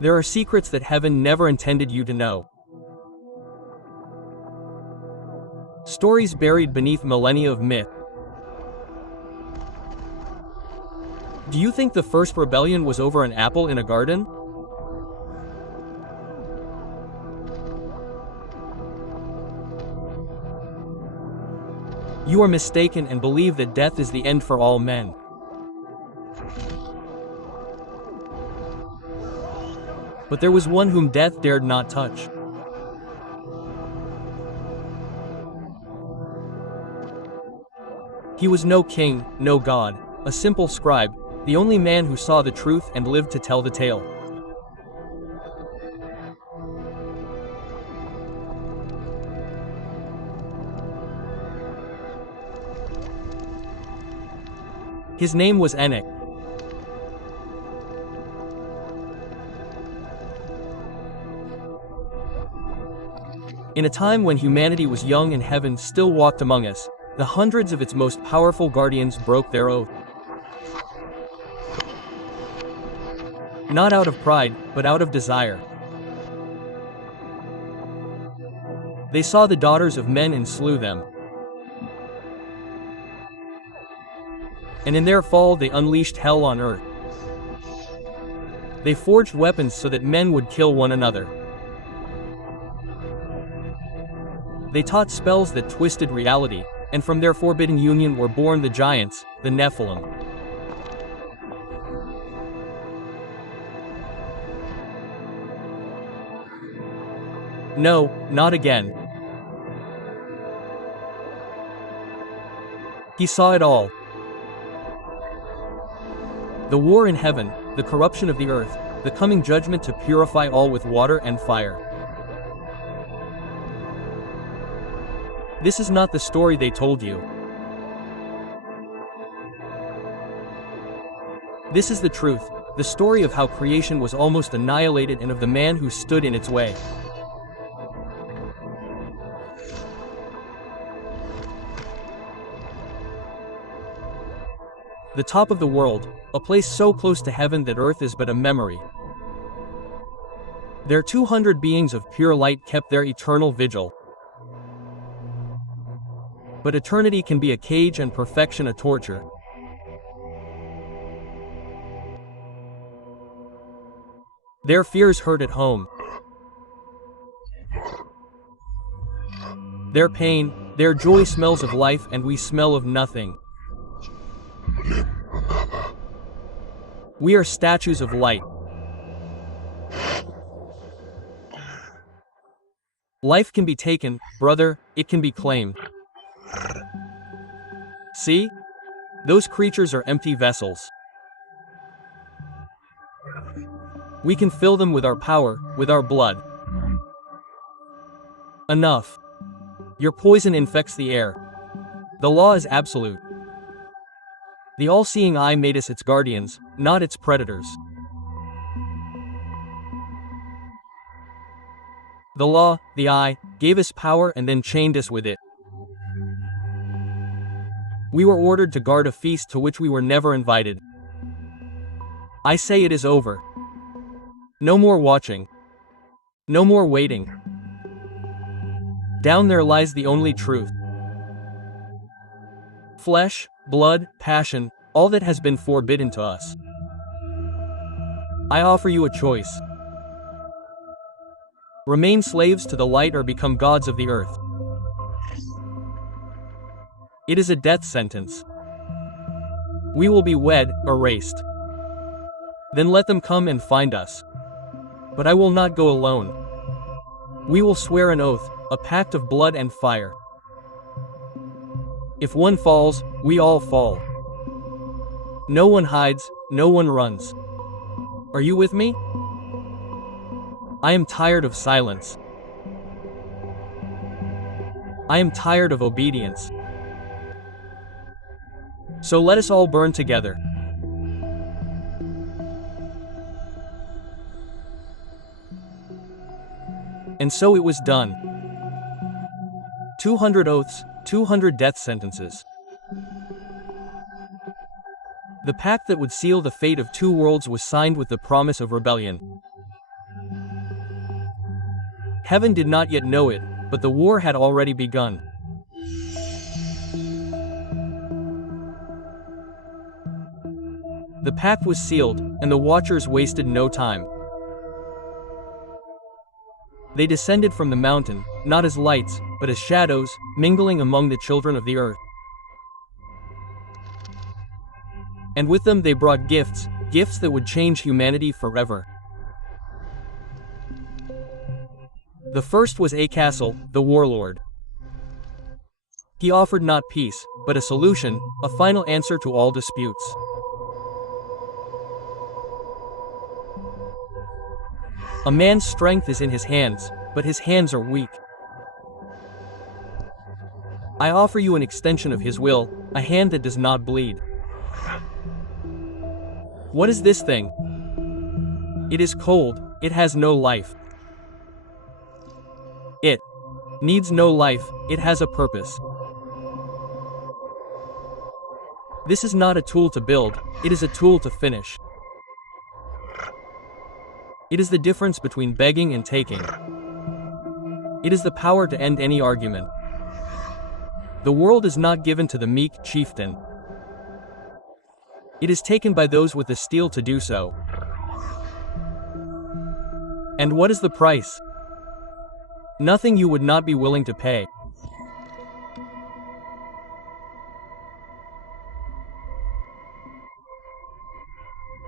There are secrets that heaven never intended you to know. Stories buried beneath millennia of myth. Do you think the first rebellion was over an apple in a garden? You are mistaken and believe that death is the end for all men. But there was one whom death dared not touch. He was no king, no god, a simple scribe, the only man who saw the truth and lived to tell the tale. His name was ENOC. In a time when humanity was young and heaven still walked among us, the hundreds of its most powerful guardians broke their oath. Not out of pride, but out of desire. They saw the daughters of men and slew them. And in their fall they unleashed hell on earth. They forged weapons so that men would kill one another. They taught spells that twisted reality, and from their forbidden union were born the giants, the Nephilim. No, not again. He saw it all. The war in heaven, the corruption of the earth, the coming judgment to purify all with water and fire. This is not the story they told you. This is the truth, the story of how creation was almost annihilated and of the man who stood in its way. The top of the world, a place so close to heaven that earth is but a memory. There 200 beings of pure light kept their eternal vigil. But eternity can be a cage and perfection a torture. Their fears hurt at home. Their pain, their joy smells of life and we smell of nothing. We are statues of light. Life can be taken, brother, it can be claimed. See? Those creatures are empty vessels. We can fill them with our power, with our blood. Enough. Your poison infects the air. The law is absolute. The all-seeing eye made us its guardians, not its predators. The law, the eye, gave us power and then chained us with it. We were ordered to guard a feast to which we were never invited. I say it is over. No more watching. No more waiting. Down there lies the only truth. Flesh, blood, passion, all that has been forbidden to us. I offer you a choice. Remain slaves to the light or become gods of the earth. It is a death sentence. We will be wed, erased. Then let them come and find us. But I will not go alone. We will swear an oath, a pact of blood and fire. If one falls, we all fall. No one hides, no one runs. Are you with me? I am tired of silence. I am tired of obedience. So let us all burn together. And so it was done. 200 oaths, 200 death sentences. The pact that would seal the fate of two worlds was signed with the promise of rebellion. Heaven did not yet know it, but the war had already begun. The pact was sealed, and the watchers wasted no time. They descended from the mountain, not as lights, but as shadows, mingling among the children of the earth. And with them they brought gifts, gifts that would change humanity forever. The first was Acassel, the warlord. He offered not peace, but a solution, a final answer to all disputes. A man's strength is in his hands, but his hands are weak. I offer you an extension of his will, a hand that does not bleed. What is this thing? It is cold, it has no life. It needs no life, it has a purpose. This is not a tool to build, it is a tool to finish. It is the difference between begging and taking. It is the power to end any argument. The world is not given to the meek chieftain. It is taken by those with the steel to do so. And what is the price? Nothing you would not be willing to pay.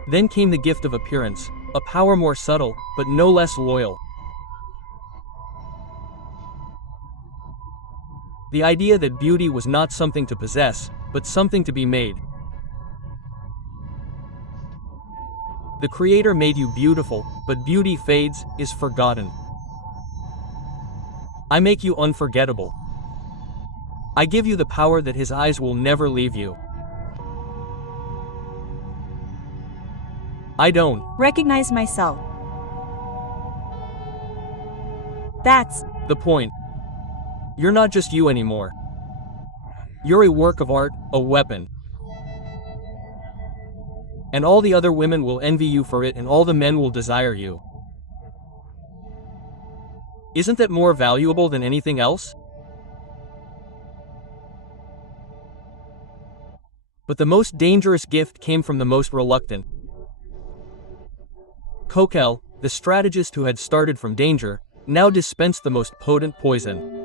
Then came the gift of appearance, a power more subtle, but no less loyal. The idea that beauty was not something to possess, but something to be made. The Creator made you beautiful, but beauty fades, is forgotten. I make you unforgettable. I give you the power that His eyes will never leave you. I don't recognize myself. That's the point. You're not just you anymore. You're a work of art, a weapon. And all the other women will envy you for it, and all the men will desire you. Isn't that more valuable than anything else? But the most dangerous gift came from the most reluctant. Coquel, the strategist who had started from danger, now dispensed the most potent poison.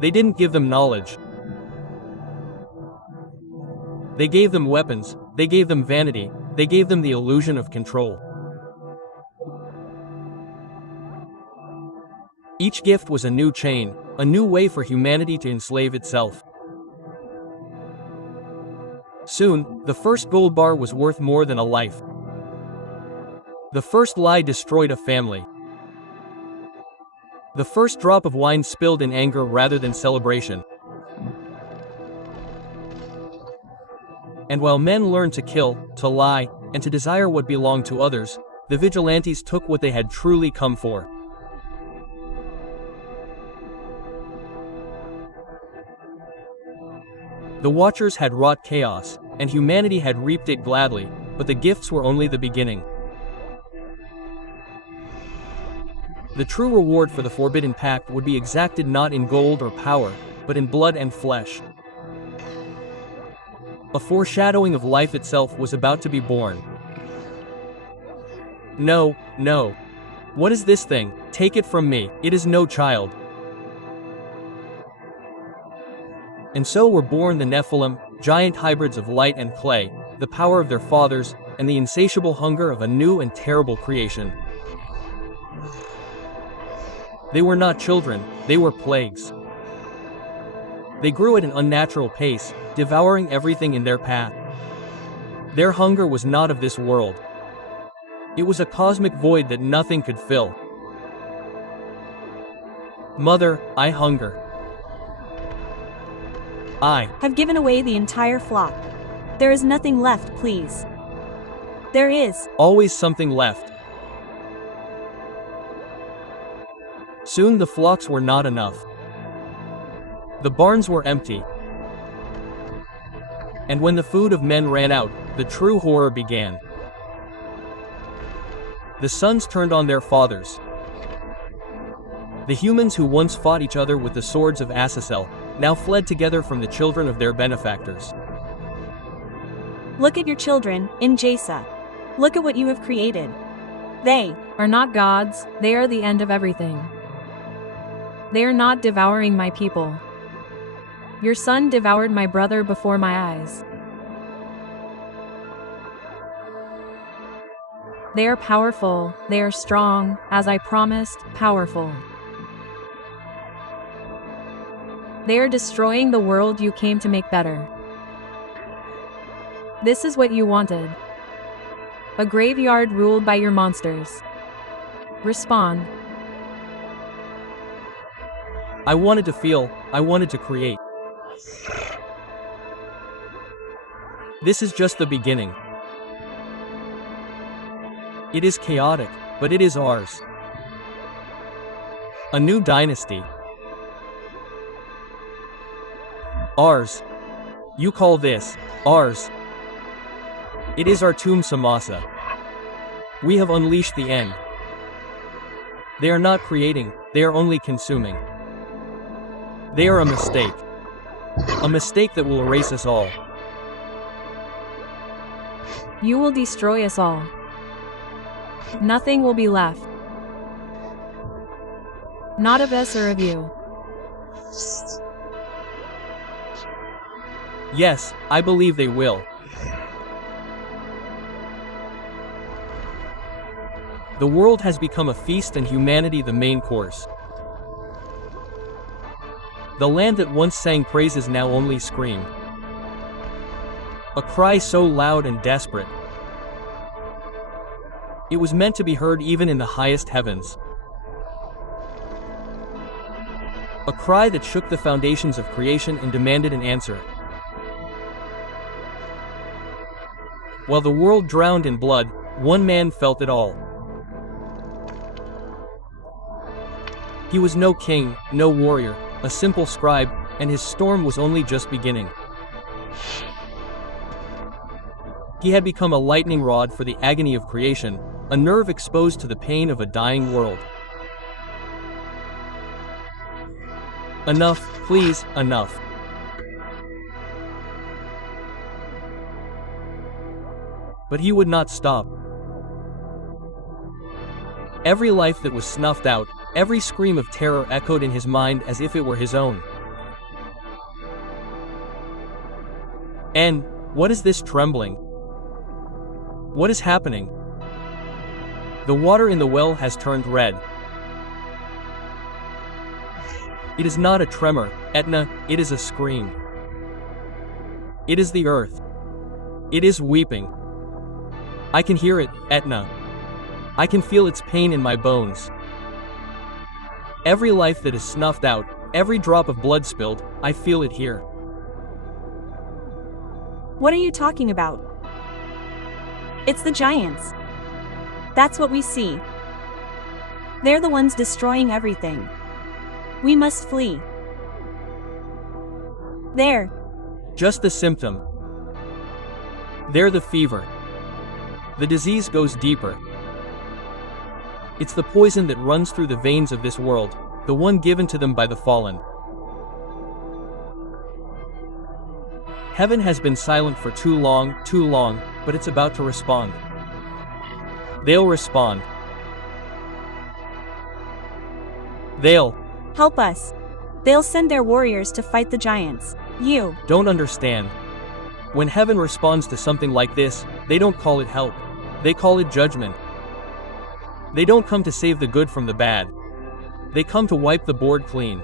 They didn't give them knowledge. They gave them weapons, they gave them vanity, they gave them the illusion of control. Each gift was a new chain, a new way for humanity to enslave itself. Soon, the first gold bar was worth more than a life. The first lie destroyed a family. The first drop of wine spilled in anger rather than celebration. And while men learned to kill, to lie, and to desire what belonged to others, the vigilantes took what they had truly come for. The Watchers had wrought chaos, and humanity had reaped it gladly, but the gifts were only the beginning. The true reward for the Forbidden Pact would be exacted not in gold or power, but in blood and flesh. A foreshadowing of life itself was about to be born. No, no. What is this thing? Take it from me, it is no child. And so were born the Nephilim, giant hybrids of light and clay, the power of their fathers, and the insatiable hunger of a new and terrible creation. They were not children, they were plagues. They grew at an unnatural pace, devouring everything in their path. Their hunger was not of this world. It was a cosmic void that nothing could fill. Mother, I hunger. I have given away the entire flock. There is nothing left, please. There is always something left. Soon the flocks were not enough. The barns were empty. And when the food of men ran out, the true horror began. The sons turned on their fathers. The humans who once fought each other with the swords of Azazel now fled together from the children of their benefactors. Look at your children, in Jasa. Look at what you have created. They are not gods, they are the end of everything. They are not devouring my people. Your son devoured my brother before my eyes. They are powerful, they are strong, as I promised, powerful. They are destroying the world you came to make better. This is what you wanted. A graveyard ruled by your monsters. Respond. I wanted to feel, I wanted to create. This is just the beginning. It is chaotic, but it is ours. A new dynasty. Ours. You call this ours. It is our tomb, Samasa. We have unleashed the end. They are not creating, they are only consuming. They are a mistake. A mistake that will erase us all. You will destroy us all. Nothing will be left. Not of us or of you. Yes, I believe they will. The world has become a feast and humanity the main course. The land that once sang praises now only scream. A cry so loud and desperate. It was meant to be heard even in the highest heavens. A cry that shook the foundations of creation and demanded an answer. While the world drowned in blood, one man felt it all. He was no king, no warrior, a simple scribe, and his storm was only just beginning. He had become a lightning rod for the agony of creation, a nerve exposed to the pain of a dying world. Enough, please, enough. But he would not stop. Every life that was snuffed out, every scream of terror echoed in his mind as if it were his own. And what is this trembling? What is happening? The water in the well has turned red. It is not a tremor, Etna, it is a scream. It is the earth. It is weeping. I can hear it, Etna. I can feel its pain in my bones. Every life that is snuffed out, every drop of blood spilled, I feel it here. What are you talking about? It's the giants. That's what we see. They're the ones destroying everything. We must flee. There. Just the symptom. They're the fever. The disease goes deeper. It's the poison that runs through the veins of this world, the one given to them by the fallen. Heaven has been silent for too long, but it's about to respond. They'll respond. They'll help us. They'll send their warriors to fight the giants. You. Don't understand. When heaven responds to something like this, they don't call it help. They call it judgment. They don't come to save the good from the bad. They come to wipe the board clean.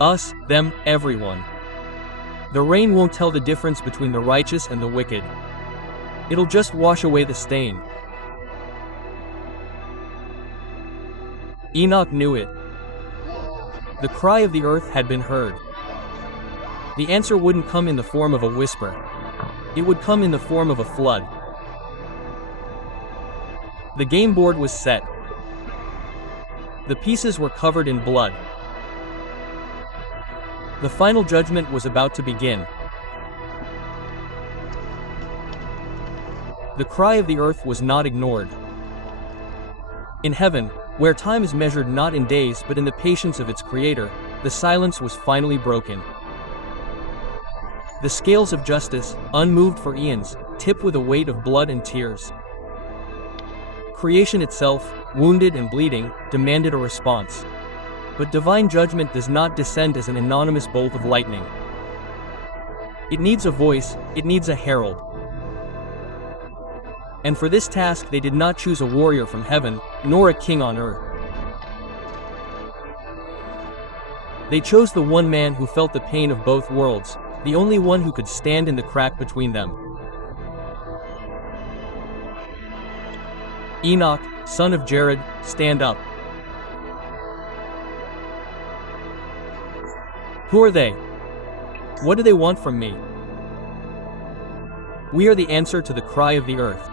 Us, them, everyone. The rain won't tell the difference between the righteous and the wicked. It'll just wash away the stain. Enoch knew it. The cry of the earth had been heard. The answer wouldn't come in the form of a whisper. It would come in the form of a flood. The game board was set. The pieces were covered in blood. The final judgment was about to begin. The cry of the earth was not ignored. In heaven, where time is measured not in days but in the patience of its creator, the silence was finally broken. The scales of justice, unmoved for eons, tipped with a weight of blood and tears. Creation itself, wounded and bleeding, demanded a response. But divine judgment does not descend as an anonymous bolt of lightning. It needs a voice, it needs a herald. And for this task they did not choose a warrior from heaven, nor a king on earth. They chose the one man who felt the pain of both worlds, the only one who could stand in the crack between them. Enoch, son of Jared, stand up. Who are they? What do they want from me? We are the answer to the cry of the earth.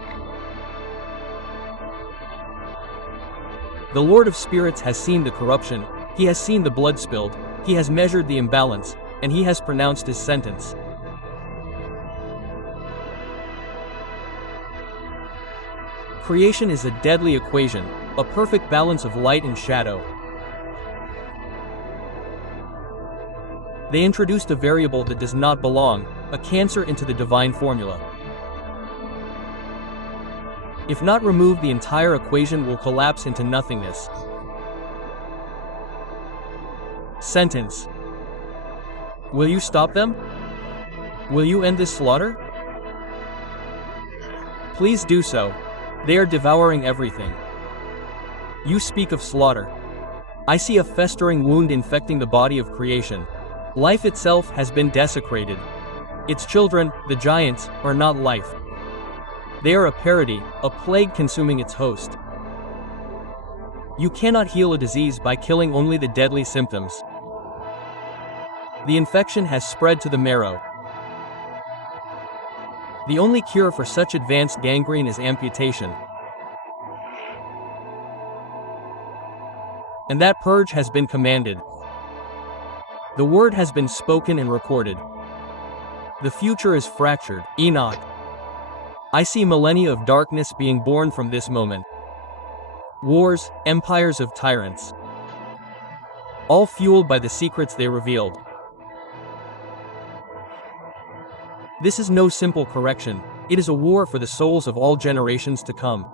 The Lord of Spirits has seen the corruption, he has seen the blood spilled, he has measured the imbalance, and he has pronounced his sentence. Creation is a deadly equation, a perfect balance of light and shadow. They introduced a variable that does not belong, a cancer into the divine formula. If not removed, the entire equation will collapse into nothingness. Sentence. Will you stop them? Will you end this slaughter? Please do so. They are devouring everything. You speak of slaughter. I see a festering wound infecting the body of creation. Life itself has been desecrated. Its children, the giants, are not life. They are a parody, a plague consuming its host. You cannot heal a disease by killing only the deadly symptoms. The infection has spread to the marrow. The only cure for such advanced gangrene is amputation. And that purge has been commanded. The word has been spoken and recorded. The future is fractured. Enoch. I see millennia of darkness being born from this moment. Wars, empires of tyrants. All fueled by the secrets they revealed. This is no simple correction, it is a war for the souls of all generations to come.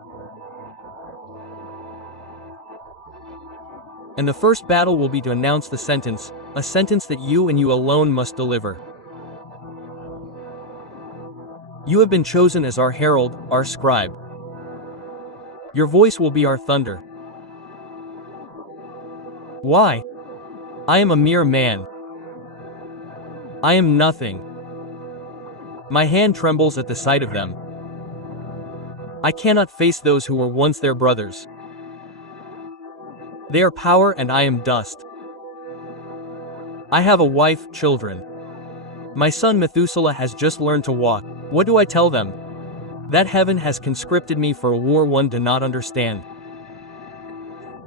And the first battle will be to announce the sentence, a sentence that you and you alone must deliver. You have been chosen as our herald, our scribe. Your voice will be our thunder. Why? I am a mere man. I am nothing. My hand trembles at the sight of them. I cannot face those who were once their brothers. They are power and I am dust. I have a wife, children. My son Methuselah has just learned to walk. What do I tell them? That heaven has conscripted me for a war one do not understand.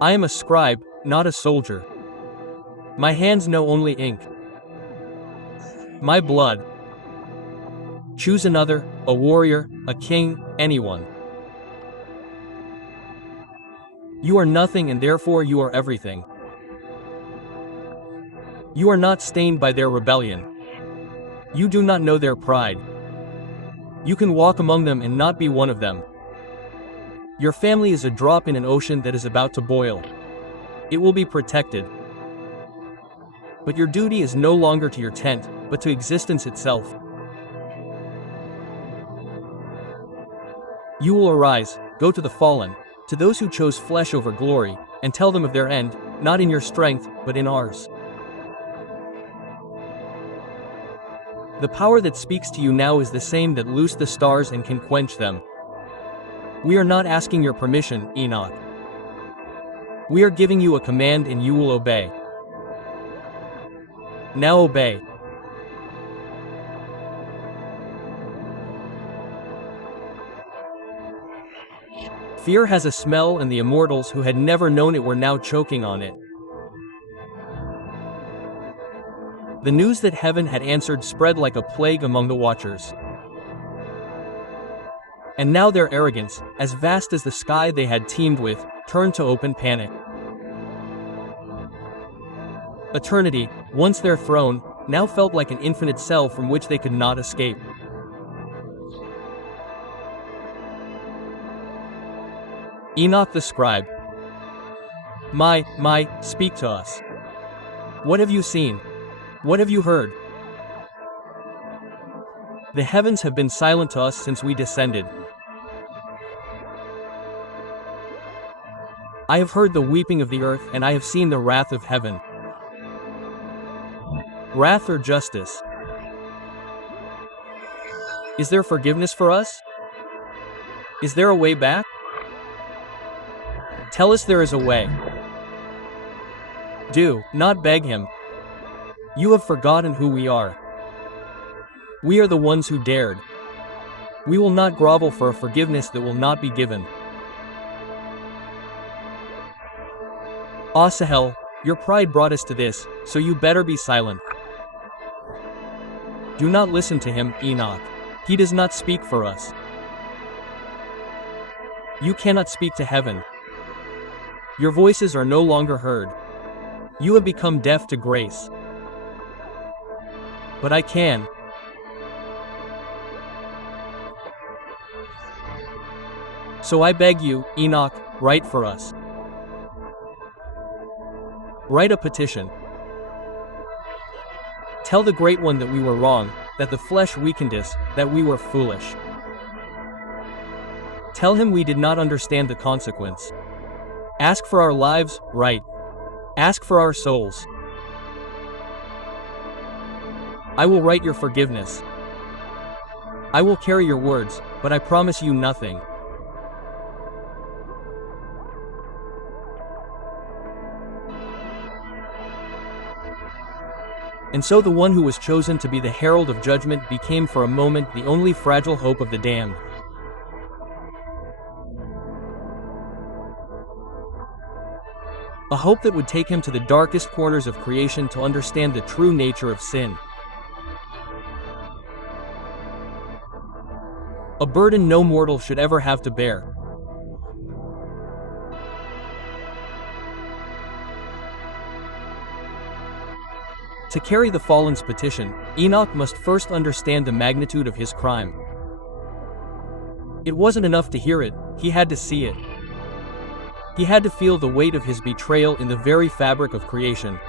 I am a scribe, not a soldier. My hands know only ink. My blood. Choose another, a warrior, a king, anyone. You are nothing and therefore you are everything. You are not stained by their rebellion. You do not know their pride. You can walk among them and not be one of them. Your family is a drop in an ocean that is about to boil. It will be protected. But your duty is no longer to your tent, but to existence itself. You will arise, go to the fallen, to those who chose flesh over glory, and tell them of their end, not in your strength, but in ours. The power that speaks to you now is the same that loosed the stars and can quench them. We are not asking your permission, Enoch. We are giving you a command and you will obey. Now obey. Fear has a smell, and the immortals who had never known it were now choking on it. The news that heaven had answered spread like a plague among the watchers. And now their arrogance, as vast as the sky they had teemed with, turned to open panic. Eternity, once their throne, now felt like an infinite cell from which they could not escape. Enoch the scribe. Speak to us. What have you seen? What have you heard? The heavens have been silent to us since we descended. I have heard the weeping of the earth, and I have seen the wrath of heaven. Wrath or justice? Is there forgiveness for us? Is there a way back? Tell us there is a way. Do not beg him. You have forgotten who we are. We are the ones who dared. We will not grovel for a forgiveness that will not be given. Asahel, your pride brought us to this, so you better be silent. Do not listen to him, Enoch. He does not speak for us. You cannot speak to heaven. Your voices are no longer heard. You have become deaf to grace. But I can. So I beg you, Enoch, write for us. Write a petition. Tell the Great One that we were wrong, that the flesh weakened us, that we were foolish. Tell him we did not understand the consequence. Ask for our lives, right? Ask for our souls. I will write your forgiveness. I will carry your words, but I promise you nothing. And so the one who was chosen to be the herald of judgment became for a moment the only fragile hope of the damned. A hope that would take him to the darkest corners of creation to understand the true nature of sin. A burden no mortal should ever have to bear. To carry the fallen's petition, Enoch must first understand the magnitude of his crime. It wasn't enough to hear it, he had to see it. He had to feel the weight of his betrayal in the very fabric of creation.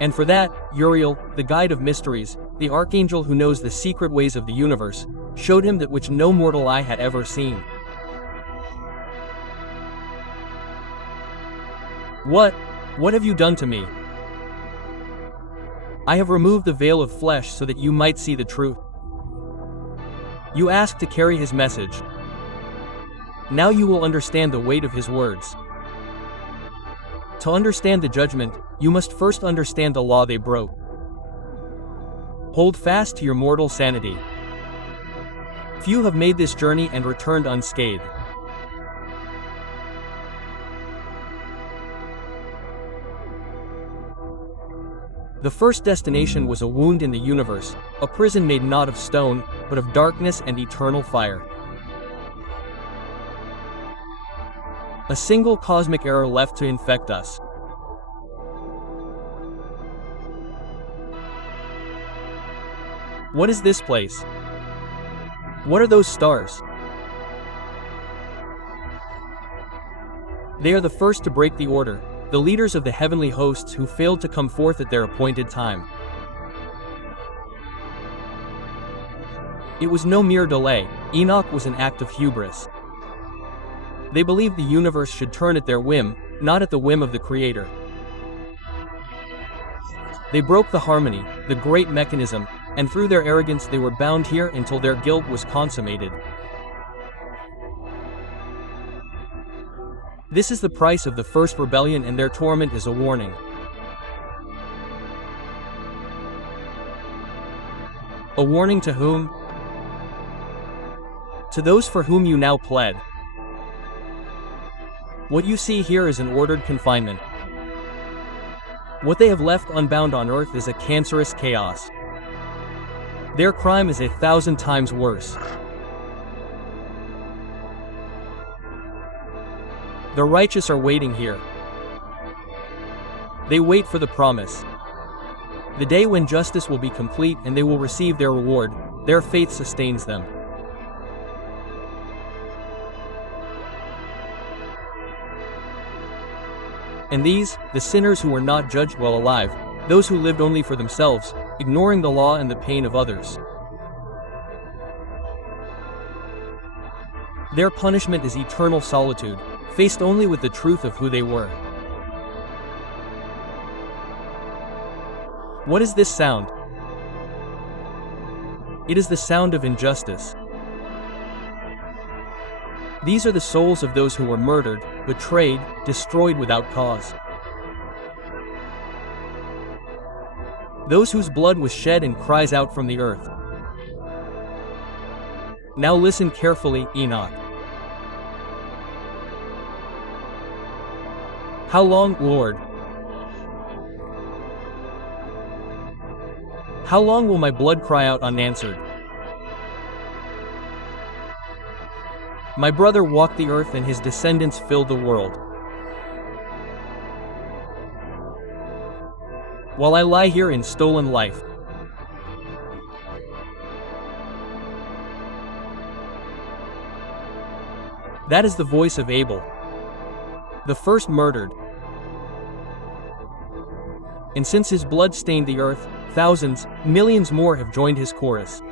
And for that, Uriel, the guide of mysteries, the archangel who knows the secret ways of the universe, showed him that which no mortal eye had ever seen. What have you done to me? I have removed the veil of flesh so that you might see the truth. You asked to carry his message. Now you will understand the weight of his words. To understand the judgment, you must first understand the law they broke. Hold fast to your mortal sanity. Few have made this journey and returned unscathed. The first destination was a wound in the universe, a prison made not of stone, but of darkness and eternal fire. A single cosmic error left to infect us. What is this place? What are those stars? They are the first to break the order, the leaders of the heavenly hosts who failed to come forth at their appointed time. It was no mere delay. Enoch was an act of hubris. They believed the universe should turn at their whim, not at the whim of the Creator. They broke the harmony, the great mechanism, and through their arrogance they were bound here until their guilt was consummated. This is the price of the first rebellion, and their torment is a warning. A warning to whom? To those for whom you now pled. What you see here is an ordered confinement. What they have left unbound on earth is a cancerous chaos. Their crime is 1,000 times worse. The righteous are waiting here. They wait for the promise. The day when justice will be complete and they will receive their reward. Their faith sustains them. And these, the sinners who were not judged while alive, those who lived only for themselves, ignoring the law and the pain of others. Their punishment is eternal solitude, faced only with the truth of who they were. What is this sound? It is the sound of injustice. These are the souls of those who were murdered, betrayed, destroyed without cause. Those whose blood was shed and cries out from the earth. Now listen carefully, Enoch. How long, Lord? How long will my blood cry out unanswered? My brother walked the earth and his descendants filled the world. While I lie here in stolen life. That is the voice of Abel, the first murdered. And since his blood stained the earth, thousands, millions more have joined his chorus.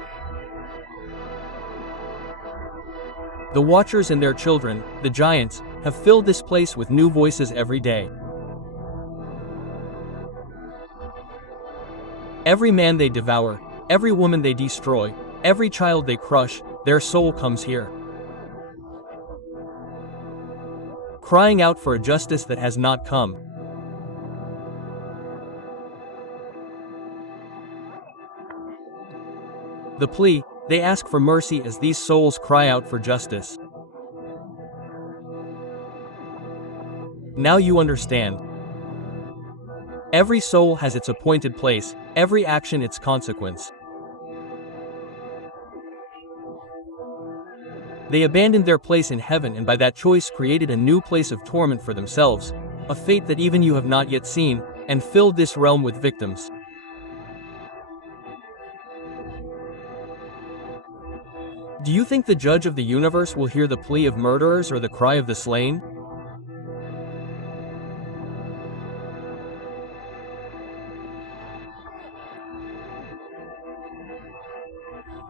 The watchers and their children, the giants, have filled this place with new voices every day. Every man they devour, every woman they destroy, every child they crush, their soul comes here. Crying out for a justice that has not come. The plea, they ask for mercy as these souls cry out for justice. Now you understand. Every soul has its appointed place, every action its consequence. They abandoned their place in heaven and by that choice created a new place of torment for themselves, a fate that even you have not yet seen, and filled this realm with victims. Do you think the judge of the universe will hear the plea of murderers or the cry of the slain?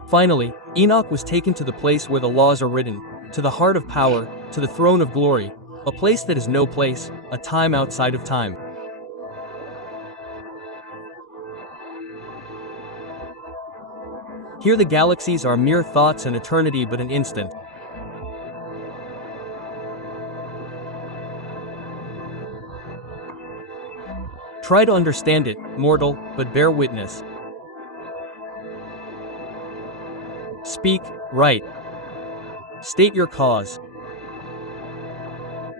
Finally, Enoch was taken to the place where the laws are written, to the heart of power, to the throne of glory, a place that is no place, a time outside of time. Here the galaxies are mere thoughts and eternity but an instant. Try to understand it, mortal, but bear witness. Speak, write. State your cause.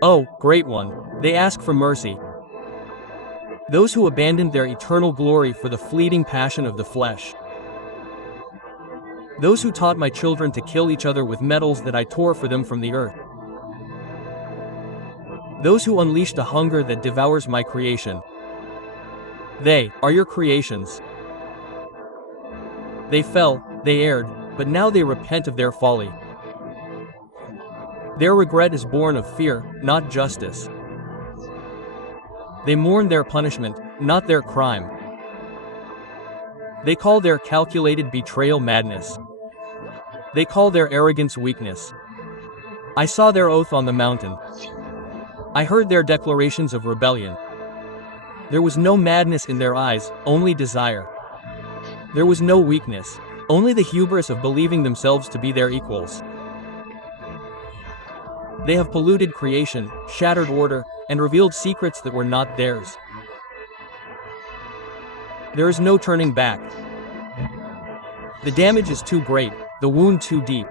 Oh, great one, they ask for mercy. Those who abandoned their eternal glory for the fleeting passion of the flesh. Those who taught my children to kill each other with metals that I tore for them from the earth. Those who unleashed a hunger that devours my creation. They are your creations. They fell, they erred, but now they repent of their folly. Their regret is born of fear, not justice. They mourn their punishment, not their crime. They call their calculated betrayal madness. They call their arrogance weakness. I saw their oath on the mountain. I heard their declarations of rebellion. There was no madness in their eyes, only desire. There was no weakness, only the hubris of believing themselves to be their equals. They have polluted creation, shattered order, and revealed secrets that were not theirs. There is no turning back. The damage is too great, the wound too deep.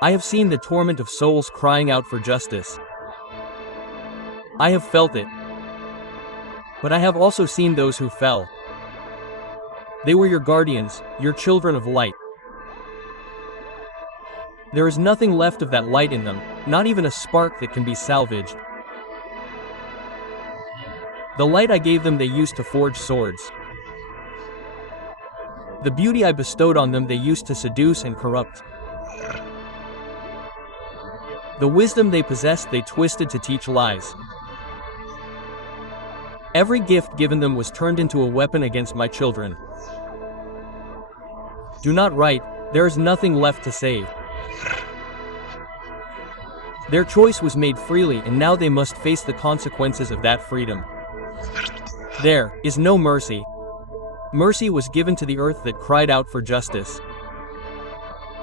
I have seen the torment of souls crying out for justice. I have felt it. But I have also seen those who fell. They were your guardians, your children of light. There is nothing left of that light in them, not even a spark that can be salvaged. The light I gave them they used to forge swords. The beauty I bestowed on them they used to seduce and corrupt. The wisdom they possessed they twisted to teach lies. Every gift given them was turned into a weapon against my children. Do not write, there is nothing left to save. Their choice was made freely and now they must face the consequences of that freedom. There is no mercy. Mercy was given to the earth that cried out for justice.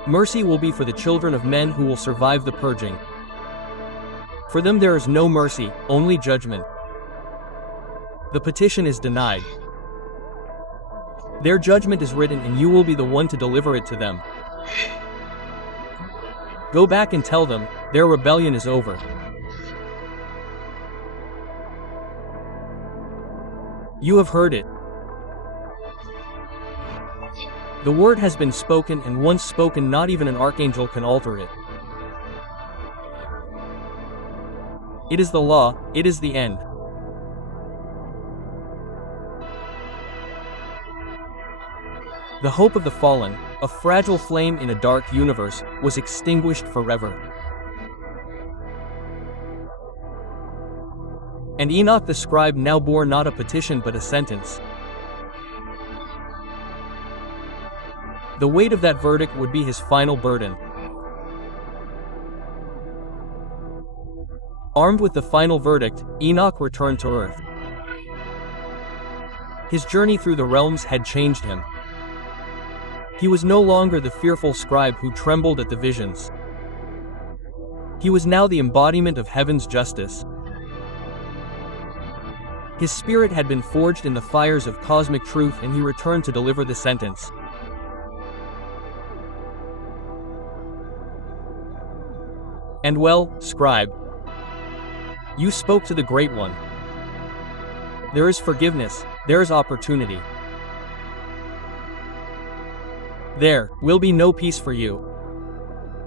Mercy will be for the children of men who will survive the purging. For them there is no mercy, only judgment. The petition is denied. Their judgment is written and you will be the one to deliver it to them. Go back and tell them, their rebellion is over. You have heard it. The word has been spoken, and once spoken not even an archangel can alter it. It is the law, it is the end. The hope of the fallen, a fragile flame in a dark universe, was extinguished forever. And Enoch the scribe now bore not a petition but a sentence. The weight of that verdict would be his final burden. Armed with the final verdict, Enoch returned to earth. His journey through the realms had changed him. He was no longer the fearful scribe who trembled at the visions. He was now the embodiment of heaven's justice. His spirit had been forged in the fires of cosmic truth and he returned to deliver the sentence. And well, scribe, you spoke to the Great One. There is forgiveness, there is opportunity. There will be no peace for you.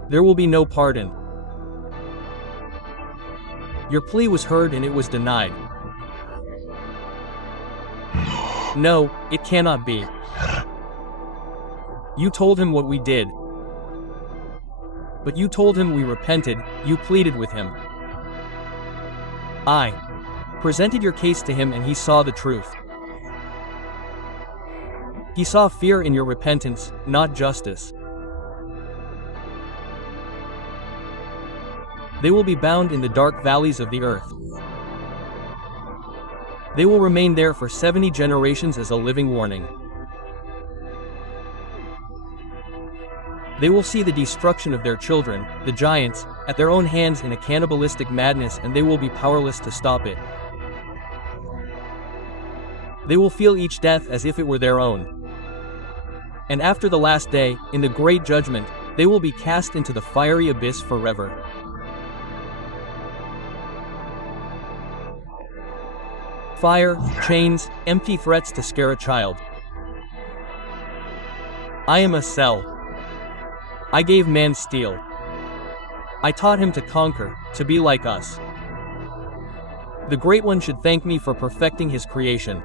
There will be no pardon. Your plea was heard and it was denied. No, it cannot be. You told him what we did. But you told him we repented, you pleaded with him. I presented your case to him and he saw the truth. He saw fear in your repentance, not justice. They will be bound in the dark valleys of the earth. They will remain there for 70 generations as a living warning. They will see the destruction of their children, the giants, at their own hands in a cannibalistic madness, and they will be powerless to stop it. They will feel each death as if it were their own. And after the last day, in the great judgment, they will be cast into the fiery abyss forever. Fire, chains, empty threats to scare a child. I am a cell. I gave man steel. I taught him to conquer, to be like us. The Great One should thank me for perfecting his creation.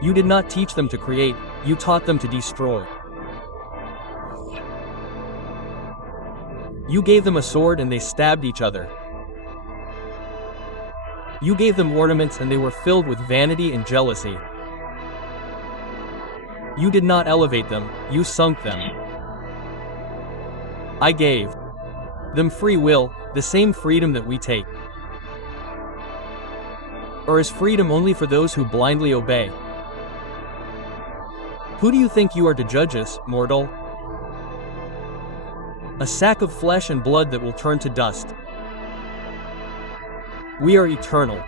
You did not teach them to create, you taught them to destroy. You gave them a sword and they stabbed each other. You gave them ornaments and they were filled with vanity and jealousy. You did not elevate them, you sunk them. I gave them free will, the same freedom that we take. Or is freedom only for those who blindly obey? Who do you think you are to judge us, mortal? A sack of flesh and blood that will turn to dust. We are eternal.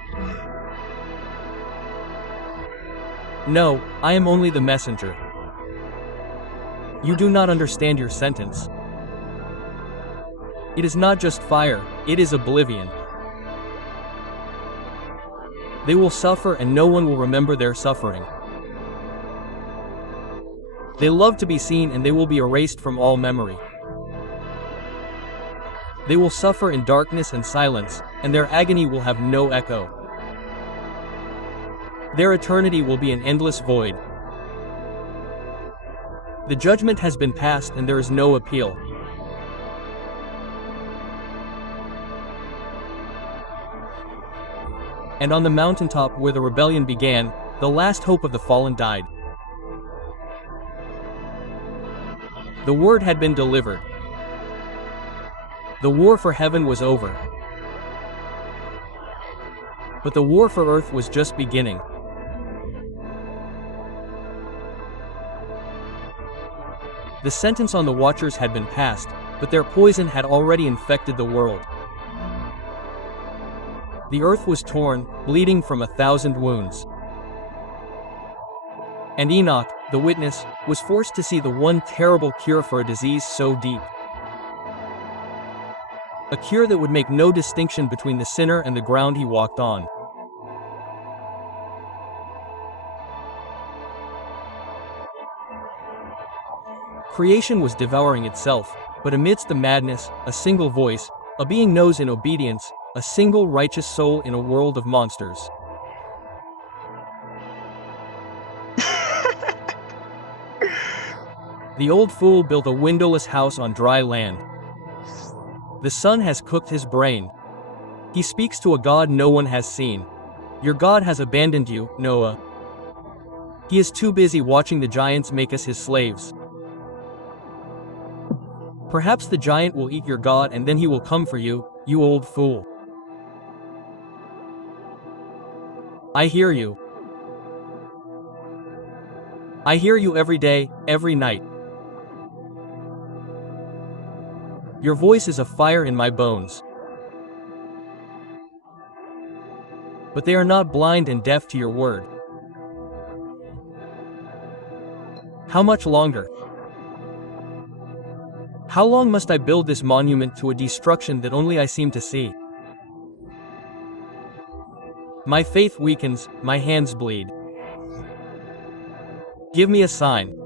No, I am only the messenger. You do not understand your sentence. It is not just fire, it is oblivion. They will suffer and no one will remember their suffering. They love to be seen and they will be erased from all memory. They will suffer in darkness and silence, and their agony will have no echo. Their eternity will be an endless void. The judgment has been passed and there is no appeal. And on the mountaintop where the rebellion began, the last hope of the fallen died. The word had been delivered. The war for heaven was over. But the war for earth was just beginning. The sentence on the watchers had been passed, but their poison had already infected the world. The earth was torn, bleeding from 1,000 wounds. And Enoch, the witness, was forced to see the one terrible cure for a disease so deep. A cure that would make no distinction between the sinner and the ground he walked on. Creation was devouring itself, but amidst the madness, a single voice, a being knows in obedience, a single righteous soul in a world of monsters. The old fool built a windowless house on dry land. The sun has cooked his brain. He speaks to a God no one has seen. Your God has abandoned you, Noah. He is too busy watching the giants make us his slaves. Perhaps the giant will eat your God and then he will come for you, you old fool. I hear you. I hear you every day, every night. Your voice is a fire in my bones. But they are not blind and deaf to your word. How much longer? How long must I build this monument to a destruction that only I seem to see? My faith weakens, my hands bleed. Give me a sign.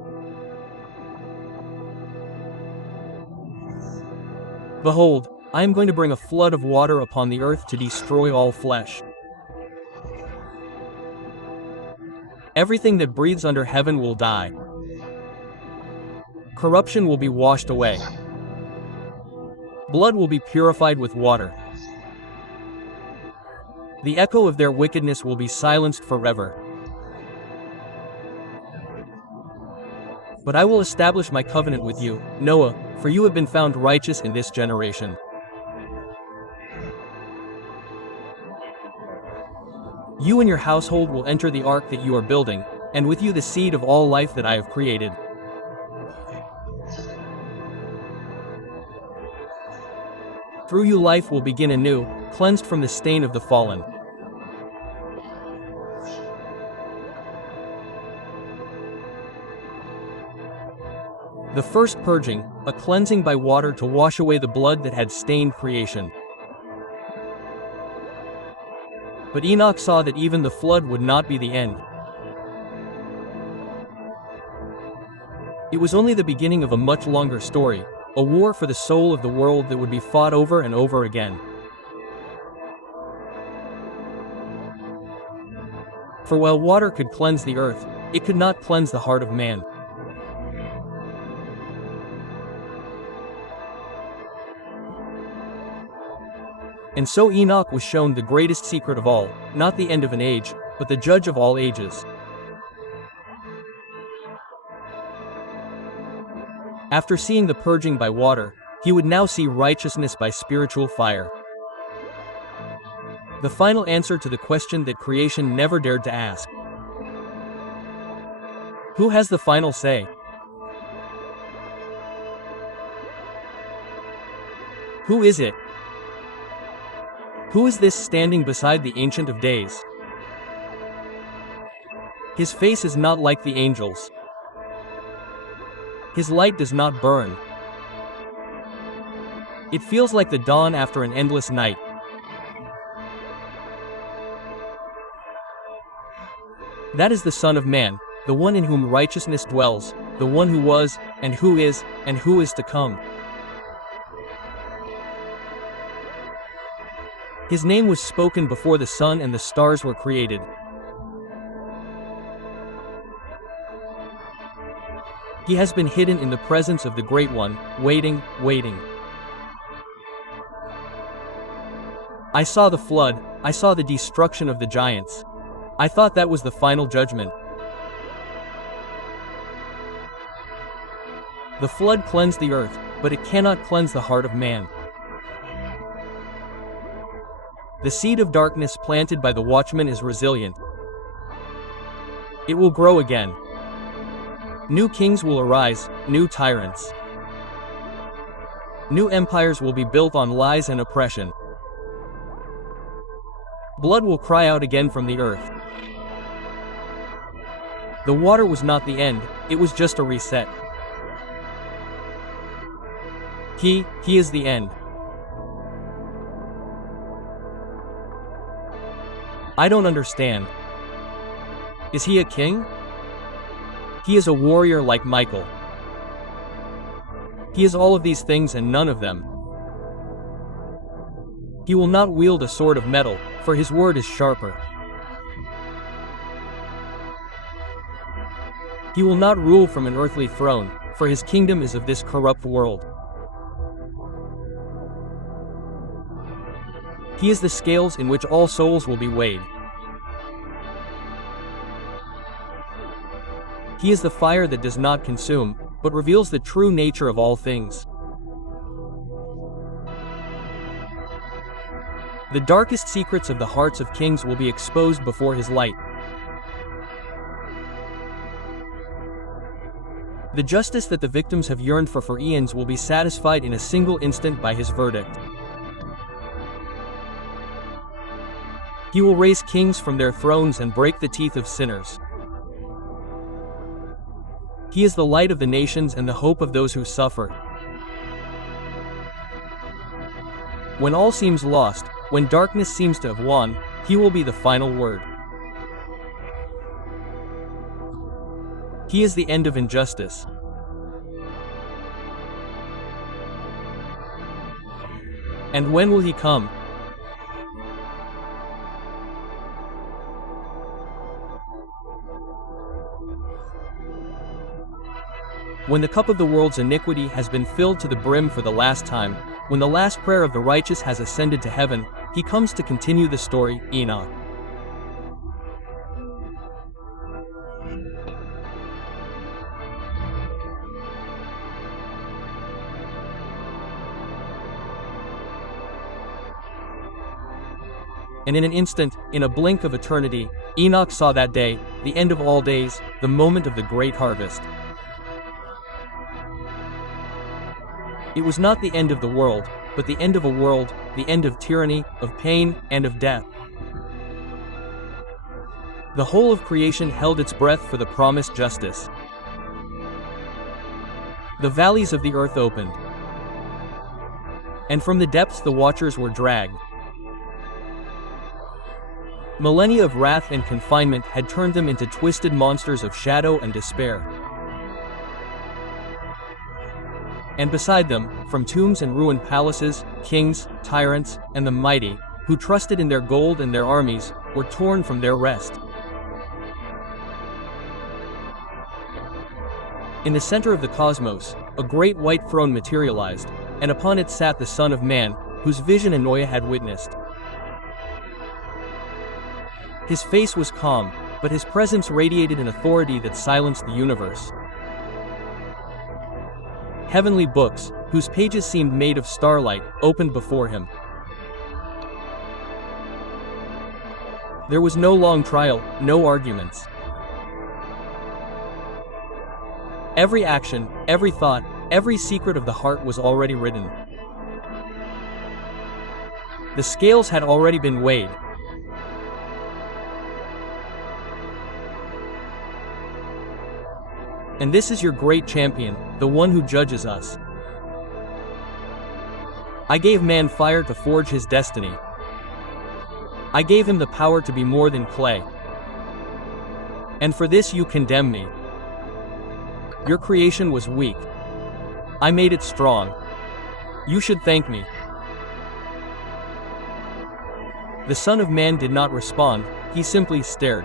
Behold, I am going to bring a flood of water upon the earth to destroy all flesh. Everything that breathes under heaven will die. Corruption will be washed away. Blood will be purified with water. The echo of their wickedness will be silenced forever. But I will establish my covenant with you, Noah, for you have been found righteous in this generation. You and your household will enter the ark that you are building, and with you the seed of all life that I have created. Through you life will begin anew, cleansed from the stain of the fallen. The first purging, a cleansing by water to wash away the blood that had stained creation. But Enoch saw that even the flood would not be the end. It was only the beginning of a much longer story, a war for the soul of the world that would be fought over and over again. For while water could cleanse the earth, it could not cleanse the heart of man. And so Enoch was shown the greatest secret of all, not the end of an age, but the judge of all ages. After seeing the purging by water, he would now see righteousness by spiritual fire. The final answer to the question that creation never dared to ask. Who has the final say? Who is it? Who is this standing beside the Ancient of Days? His face is not like the angels. His light does not burn. It feels like the dawn after an endless night. That is the Son of Man, the one in whom righteousness dwells, the one who was, and who is to come. His name was spoken before the sun and the stars were created. He has been hidden in the presence of the Great One, waiting. I saw the flood, I saw the destruction of the giants. I thought that was the final judgment. The flood cleansed the earth, but it cannot cleanse the heart of man. The seed of darkness planted by the watchman is resilient. It will grow again. New kings will arise, new tyrants. New empires will be built on lies and oppression. Blood will cry out again from the earth. The water was not the end, it was just a reset. He is the end. I don't understand. Is he a king? He is a warrior like Michael. He is all of these things and none of them. He will not wield a sword of metal, for his word is sharper. He will not rule from an earthly throne, for his kingdom is of this corrupt world. He is the scales in which all souls will be weighed. He is the fire that does not consume, but reveals the true nature of all things. The darkest secrets of the hearts of kings will be exposed before his light. The justice that the victims have yearned for eons will be satisfied in a single instant by his verdict. He will raise kings from their thrones and break the teeth of sinners. He is the light of the nations and the hope of those who suffer. When all seems lost, when darkness seems to have won, he will be the final word. He is the end of injustice. And when will he come? When the cup of the world's iniquity has been filled to the brim for the last time, when the last prayer of the righteous has ascended to heaven, he comes to continue the story, Enoch. And in an instant, in a blink of eternity, Enoch saw that day, the end of all days, the moment of the great harvest. It was not the end of the world, but the end of a world, the end of tyranny, of pain, and of death. The whole of creation held its breath for the promised justice. The valleys of the earth opened, and from the depths the watchers were dragged. Millennia of wrath and confinement had turned them into twisted monsters of shadow and despair. And beside them, from tombs and ruined palaces, kings, tyrants, and the mighty, who trusted in their gold and their armies, were torn from their rest. In the center of the cosmos, a great white throne materialized, and upon it sat the Son of Man, whose vision Enoch had witnessed. His face was calm, but his presence radiated an authority that silenced the universe. Heavenly books, whose pages seemed made of starlight, opened before him. There was no long trial, no arguments. Every action, every thought, every secret of the heart was already written. The scales had already been weighed. And this is your great champion, the one who judges us. I gave man fire to forge his destiny. I gave him the power to be more than clay. And for this you condemn me. Your creation was weak. I made it strong. You should thank me. The Son of Man did not respond, he simply stared.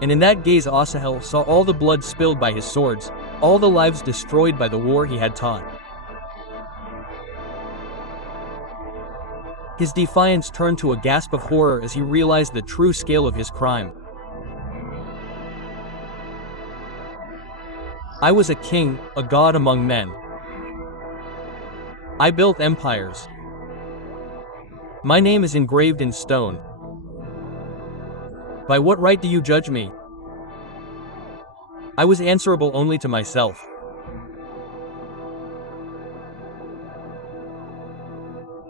And in that gaze Asahel saw all the blood spilled by his swords, all the lives destroyed by the war he had taught. His defiance turned to a gasp of horror as he realized the true scale of his crime. I was a king, a god among men. I built empires. My name is engraved in stone. By what right do you judge me? I was answerable only to myself.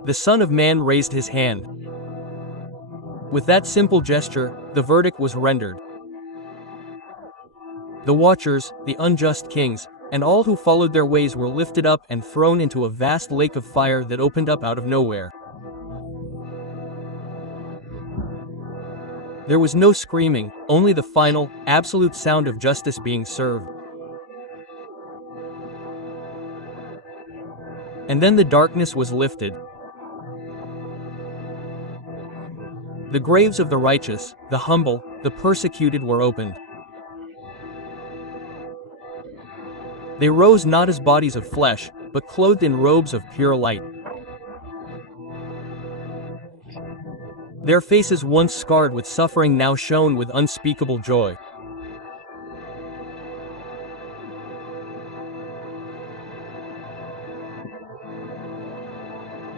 The Son of Man raised his hand. With that simple gesture, the verdict was rendered. The watchers, the unjust kings, and all who followed their ways were lifted up and thrown into a vast lake of fire that opened up out of nowhere. There was no screaming, only the final, absolute sound of justice being served. And then the darkness was lifted. The graves of the righteous, the humble, the persecuted were opened. They rose not as bodies of flesh, but clothed in robes of pure light. Their faces once scarred with suffering now shone with unspeakable joy.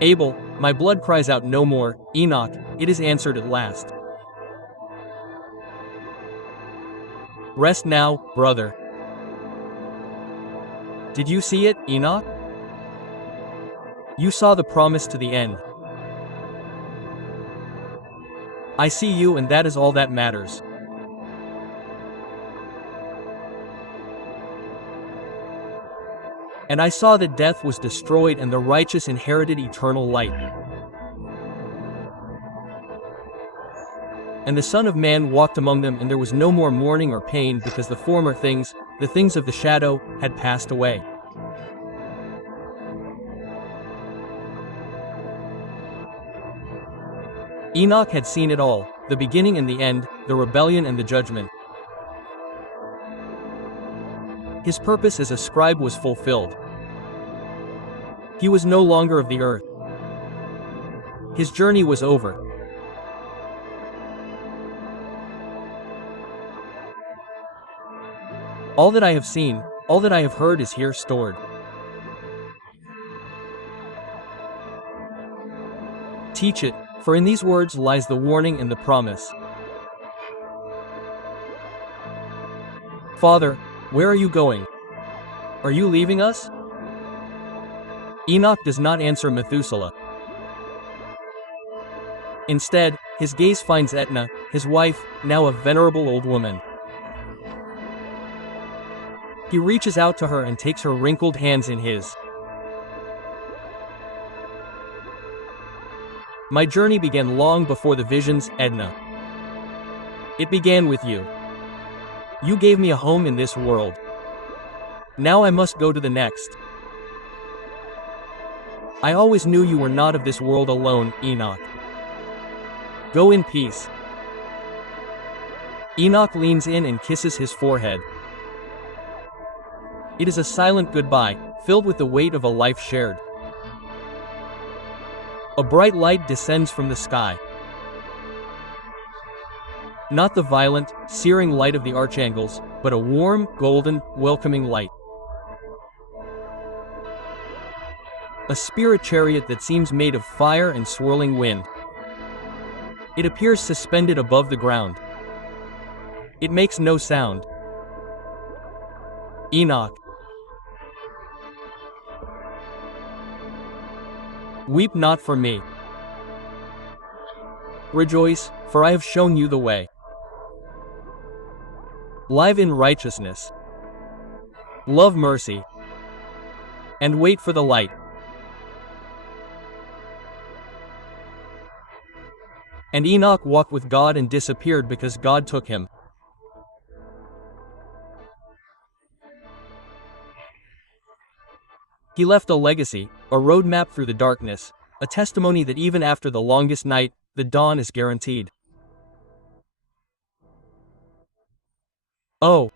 Abel, my blood cries out no more. Enoch, it is answered at last. Rest now, brother. Did you see it, Enoch? You saw the promise to the end. I see you, and that is all that matters. And I saw that death was destroyed and the righteous inherited eternal light. And the Son of Man walked among them, and there was no more mourning or pain, because the former things, the things of the shadow, had passed away. Enoch had seen it all, the beginning and the end, the rebellion and the judgment. His purpose as a scribe was fulfilled. He was no longer of the earth. His journey was over. All that I have seen, all that I have heard is here stored. Teach it, for in these words lies the warning and the promise. Father, where are you going? Are you leaving us? Enoch does not answer Methuselah. Instead, his gaze finds Etna, his wife, now a venerable old woman. He reaches out to her and takes her wrinkled hands in his. My journey began long before the visions, Edna. It began with you. You gave me a home in this world. Now I must go to the next. I always knew you were not of this world alone, Enoch. Go in peace. Enoch leans in and kisses his forehead. It is a silent goodbye, filled with the weight of a life shared. A bright light descends from the sky. Not the violent, searing light of the archangels, but a warm, golden, welcoming light. A spirit chariot that seems made of fire and swirling wind. It appears suspended above the ground. It makes no sound. Enoch. Weep not for me. Rejoice, for I have shown you the way. Live in righteousness. Love mercy. And wait for the light. And Enoch walked with God and disappeared because God took him. He left a legacy, a roadmap through the darkness, a testimony that even after the longest night, the dawn is guaranteed. Oh,